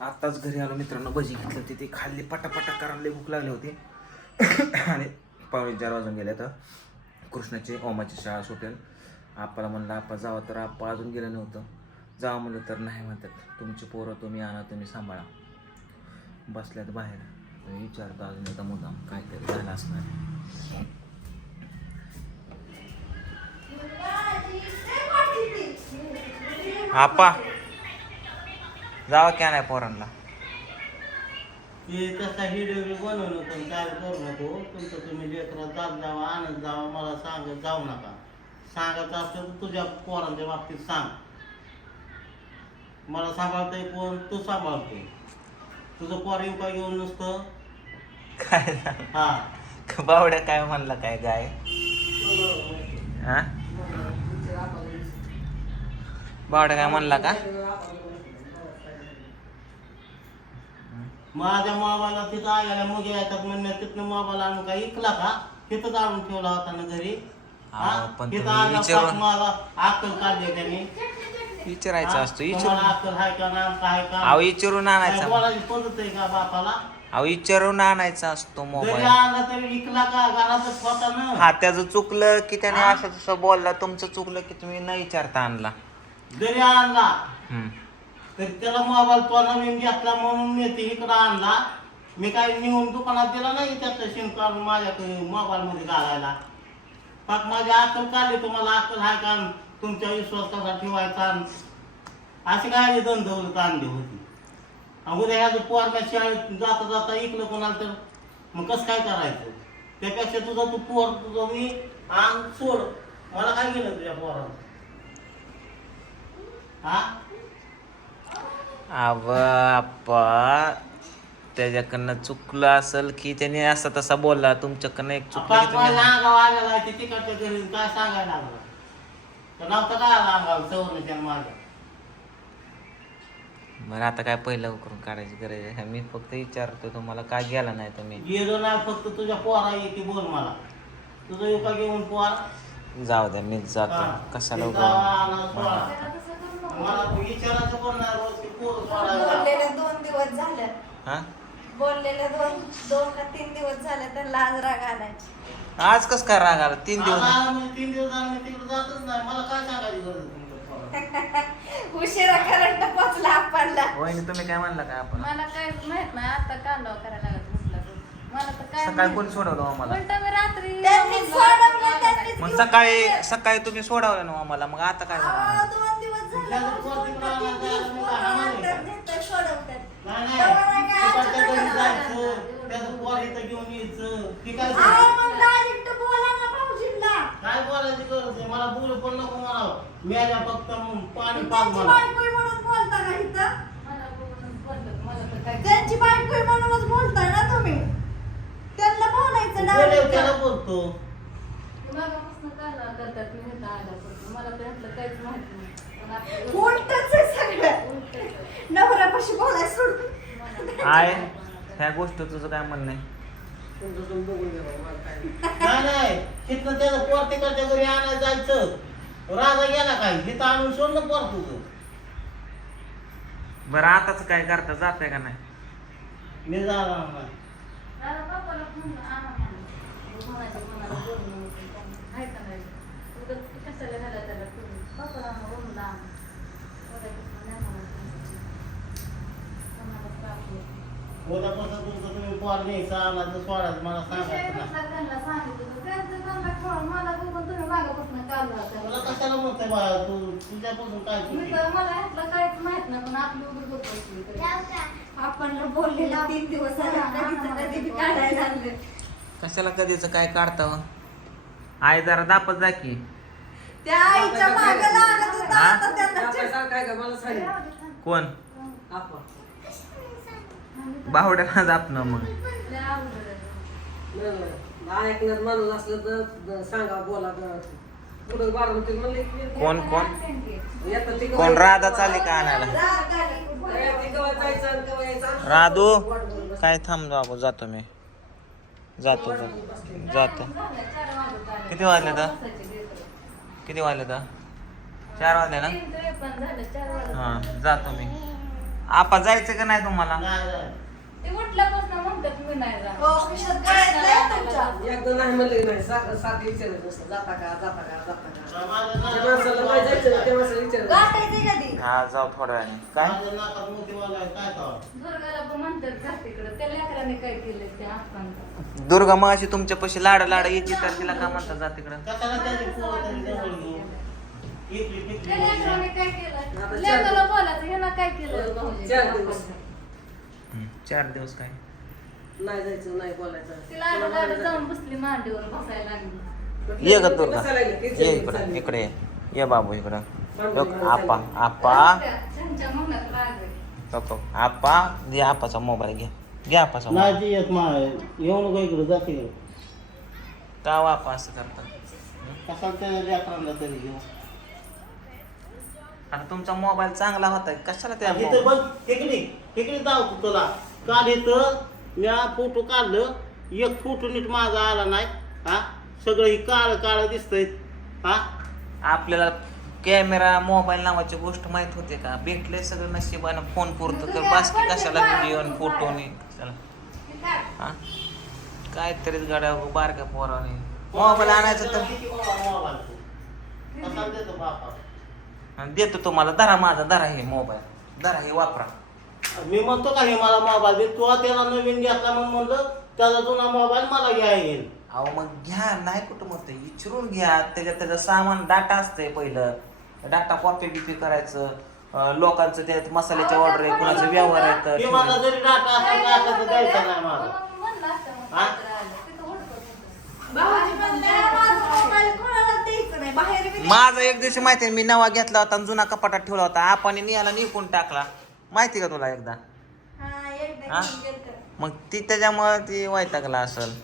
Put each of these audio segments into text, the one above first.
आत्ताच घरी आलो मित्रांनो भजी घेतली होती ती खाल्ली पटापटा करायला लई भूक लागली होती. आणि पावणे चार वाजून गेले तर कृष्णाची ओमाची शाळा सुटेल. आप्पाला म्हणलं आप्पा जावं तर आप्पा अजून गेलं नव्हतं. जावं म्हणलं तर नाही म्हणतात. तुमची पोरं तुम्ही आणा तुम्ही सांभाळा. बसल्यात बाहेर. विचारतो अजून एकदा मुद्दाम काहीतरी झालं असणार आप्पा. जावा क्या नाही पोरांना. ते तसा व्हिडिओ बनवू नको काय करू नको. तुमचं तुम्ही जात जावा आणत जावा मला सांगत जाऊ नका. असलं तर तुझ्या पोरांच्या बाबतीत सांग. मला सांभाळतोय कोण? तू सांभाळतोय. तुझं पोर येऊ का घेऊन नुसतं? काय? हा. बावड्या काय म्हणला काय गाय? हा? बावड्या काय म्हणला का? माझ्या मोबाईलला तिथं आलेल्या मुगे येतात म्हणण्यात तिथनं मोबाईल आणून काय इकला का? तिथंच आणून ठेवला होता ना घरी. हा? अहो, पण तिथं तुम्ही आला विचारून- पाक अक्कल काढली त्यांनी. विचारायचं असतं तुम्हाला विचारून. अक्कल हाय का ना काय का अहो विचारून काय आणायचा. बोलायची पद्धत आहे का बापाला? अहो विचारून आणायचा असतो मोबाईल. आणला तरी विकला का? घरातच होता ना. हा त्याचं चुकलं की त्याने असं तसं बोलला तुमचं चुकलं की तुम्ही न विचारता आणला. जरी आणला. हम्म. तर त्याला मोबाईल तो नवीन घेतला म्हणून मी ते इकडं आणला. मी काय नेऊन दुकानात दिला नाही त्याचं सिम कार्ड माझ्याकडे मोबाईलमध्ये घालायला. पाक माझी अक्कल काढली तुम्हाला अक्कल आहे का? तुमच्या विश्वास कसा ठेवायचा. अशी काय दंदवलत आणली होती. उद्या ह्याचं पोरला शाळेत जाता जाता इकलं कोणाला तर? मग कसं काय करायचं? त्यापेक्षा तुझा तू पोर तुझं मी आण सोड. मला काय गेलं तुझ्या पोराला? हा? अव आप्पा त्याच्याकडनं चुकलं असेल की त्याने असा तसा बोलला तुमच्याकडनं एक चुकलं की पाच माझ्या तुम्ही अंगावर आलेला आहे ते तिकडच्या घरी काय सांगायला लागलं? तर नव्हतं काय आलं अंगावर माझ्या बरं आता काय पहिलं करून काढायची गरज आहे? मी फक्त विचारतो तुम्हाला काय गेला नाही तुम्ही गेलो नाही फक्त तुझ्या पोरा येते बोल मला. तुझं एका घेऊन पोर? जाऊ द्या मीच जातो. हा. कशाला उगा- सोडा. मला तू विचारायचं पण नाही रोज बोललेल्या दोन दिवस झाले. हा? बोललेल्या दोन दोन का तीन दिवस झाले त्यांना आज राग आलाय आज कस काय राग आला? तीन दिवस तीन दिवस झाले मी तिकडे जातच नाही. मला काय सांगायची गरज आहे तुमच्या पोराला? उशिरा करंट पोचला आपणला. वहिनी तुम्ही काय म्हणला काय आपण? मला काय माहीत नाही आता कांदा करायला लागत बसला तो. मला तर काय सकाळी कोण सोडवलं हो आम्हाला? उलट मी रात्री त्यांनी सोडवलं त्यांनीच मग सकाळी. सकाळी तुम्ही सोडवलं ना आम्हाला? मग आता काय झाले? अहो, काय बोलायची गरज आहे मला बोलू पण नको म्हणावं म्याच्या फक्त पाणी पाच त्यांची बायको म्हणून बोलता मला त्यांची बायको म्हणूनच बोलताय ना तुम्ही. त्यांना बोलायचं बोलेल त्याला बोलतो. कांदा करतात मी इथं आल्यापासून. मला काहीच माहीत नाही. पण आपलं- उलटच आहे सगळं. उलटंच आहे. नवऱ्यापाशी बोलायला सोडून आय ह्या गोष्ट तुझं काय म्हणणं आहे? नाही नाही. तिथनं त्याचं पोर तिकडच्या घरी आणायला जायचं. राजा गेला काय इथं आणून सोडलं पोर तुझं. बरं आताच काय करता? जाते का नाही? मी जाणार नाही दादा आणा म्हणायचं कोणाला. आहे का नाही? उद्यापासून तुमचं तुम्ही पोर न्यायचं आणायचं सोडायचं मला सांगायचं त्यांना सांगितलं मला तुला कशाला म्हणते तू तुझ्यापासून काय चुकी मला आपली आपण बोललेला तीन दिवस झाला कधीचं कधी बी काढायला कशाला कधीच काय काढता हो? आई जरा दापत जा की त्या आईच्या मागे लागत होता. हा? आता त्यांना चिड- कोण? बाहुड्याला दापणं मग. लय अवघड आहे. ऐकण्यात माणूस असलं तर सांगा बोला पुढे बारामती म्हणले की? कोण कोण? कोण राधा चाले का आणायला? राग आली. राधू? काय थांब बाबू जातो मी. जातो जातो. जातो. किती वाजले तर. किती वाजले तर चार वाजले ना हां जातो मी आपा जायचं का नाही तुम्हाला नाही नाही. ते उठल्यापासून म्हणतात मी नाही जाणार. हो, खिशात गळ्यात नाही तुमच्या. एकदा नाही म्हणलं नाही सारखं विचारत नसतं जाता का जाता का जाता का. माझ्या त्या नाकात माणसाला नाही जायचं ना, त्या माणसाला विचारत गाठायचे कधी हा जाऊ थोड्या वेळाने. काय? दुर्गाला पण म्हणतात तिकडं. त्या लेकराने त्या. दुर्गा माशी तुमच्या पशी लाड लाड यायची तर तिला का म्हणतात जा तिकडं. त्या लेकराने. काय केलं? लेकराला बोलायचं ह्यानं काय केलं? भाऊजी? चार दिवस. हम्म, चार दिवस काय? नाही जायचं नाही बोलायचं. तिला आडं आडं जाऊन बसली मांडीवर बसायला लागली. ये ग किचन ये इकडं. इकडे ये. ये बाबू इकडं. लोक. आपा आपा. त्यांच्या मनात राग आहे. नको आपा दे आपाचा मोबाईल घे. घे आपाचा मोबाईल. नाही येत माय येऊ नको इकडे जाते. का वापा असं करतात लेकरांना तरी घेऊ आता तुमचा मोबाईल चांगला होता कशाला त्या इथं मोबाईल- बघ इकडे इकडे जाऊ तुला. काल इथं मी फोटो काढलं एक फोटो नीट माझा आला नाही हा? सगळं ही काळ काळ दिसतंय हा? आपल्याला कॅमेरा मोबाईल नावाची गोष्ट माहीत होते का? भेटले सगळं नशिबानं. फोन पुरतं तर बासकी कशाला व्हिडिओ फोटो नाही कशाला हे? काय? काहीतरीच गाड्या बारक्या पोराने. मोबाईल आणायचं तर देतो तुम्हाला. धरा माझा धरा हे मोबाईल. धरा हे वापरा. मी म्हणतो का हे मला मोबाईल दे. तू त्याला नवीन घेतला म्हणून म्हणलं त्याचा जुना मोबाईल मला घ्या येईल. अहो मग घ्या. नाही कुठं म्हणतं विचारून घ्या. त्याच्यात त्याचं सामान डाटा असतंय पहिलं. डाटा कॉपी बिपी करायचं. अं, लोकांचं त्यात मसाल्याचे ऑर्डर आहे कुणाचे व्यवहार हे मला आहेत जरी डाटा असेल काय असेल तर द्यायचा नाही मला. मग मग हा? माझा मोबाईल कोणाला द्यायचं नाही बाहेर बी माझा एक दिवशी माहिती आहे, मी नवा घेतला होता आणि जुना कपाटात ठेवला होता. आपण नियाला निघून टाकला. माहिती का तुला एकदा? हा. मग ती त्याच्यामुळे ती वैतागला असेल.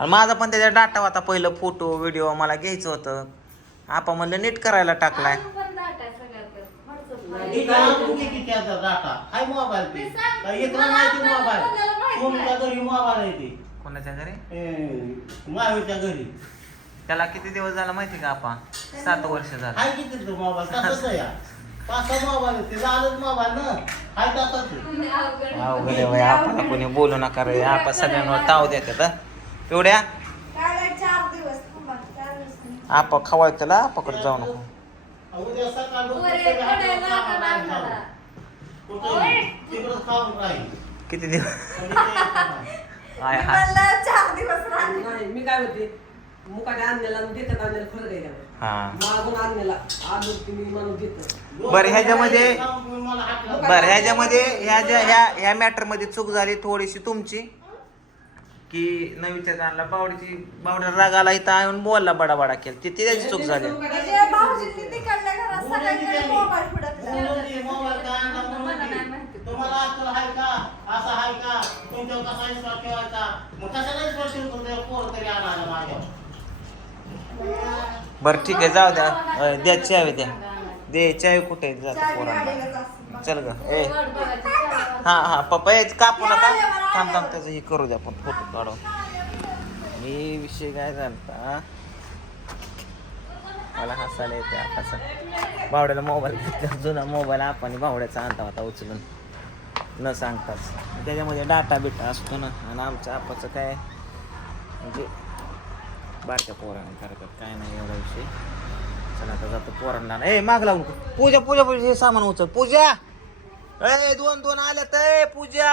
आणि माझा पण त्याच्या डाटा होता पहिलं फोटो व्हिडिओ मला घ्यायचं होतं. आपण म्हणलं नीट करायला टाकलाय. कोणाच्या घरी? ए, मावीच्या घरी. त्याला किती दिवस झाला माहिती का आपण सात वर्ष झालं. पाच सहा मोबाईल. ते मोबाईल ना हाय अवघड. आहे बाई, आपल्याला कोणी बोलू नका रे आपण सगळ्यांवर ताव देतात हं. एवढ्या काढाय चार दिवस थांबा, चार दिवस नाही. आप खवाय त्याला पकड जाऊ नको उद्या सकाळ पोरे, पोरे, लाका लागला. तिकडंच खाऊन राहील किती दिवस. आय मी हाय म्हणलं, चार दिवस राहिले नाही मी काय म्हणते मुकाने आणलेला आणि देतात आणलेला फरक आहे हा. मागून आणलेला. आणून तुम्ही माणूस देतो बरं, ह्याच्यामध्ये-. बर ह्याच्यामध्ये ह्या ज्या ह्या ह्या मॅटरमध्ये चूक झाली थोडीशी तुमची. की नवीच्या आणला बावडीची बावड्या राग आला इथं येऊन बोलला बडा बडा केला. ती ती त्याची चूक झाली. म्हणजे भाऊजींनी तिकडल्या घरात? बोलून सगळ्यांकडे दिली. मोबाईल फुडकला बोलून दिली, मोबाईल का आणला म्हणून मला नाही दिली. माहिती. तुम्हाला अक्कल आहे का असं आहे का तुमच्यावर कसा विश्वास ठेवायचा मग कशाला विश्वास ठेवतो ते पोर तरी आणायला माझ्यावर बर ठीक आहे जाऊ द्या. अय, द्या चावी द्या. दे चावी कुठे आहे? जातो पोरांना. चल ग. ए. हां हां पप्पा यायचं कापू नका. थांब थांब त्याचं हे करू द्या आपण फोटो काढू हे विषय काय झालता? मला हसायला येते आता बावड्याला मोबाईल घेतला. जुना मोबाईल आपण बावड्याचा आणता होता उचलून. न सांगताच. त्याच्यामध्ये डाटा बिटा असतो ना. आणि आमच्या आपाचं काय? म्हणजे बारक्या पोरांना करतात. काय नाही एवढा विषय. चला आता जातो पोरांना. ए माग लावून पूजा पूजा पूजा हे सामान उचल. पूजा! ए दोन दोन आल्यात ए पूजा!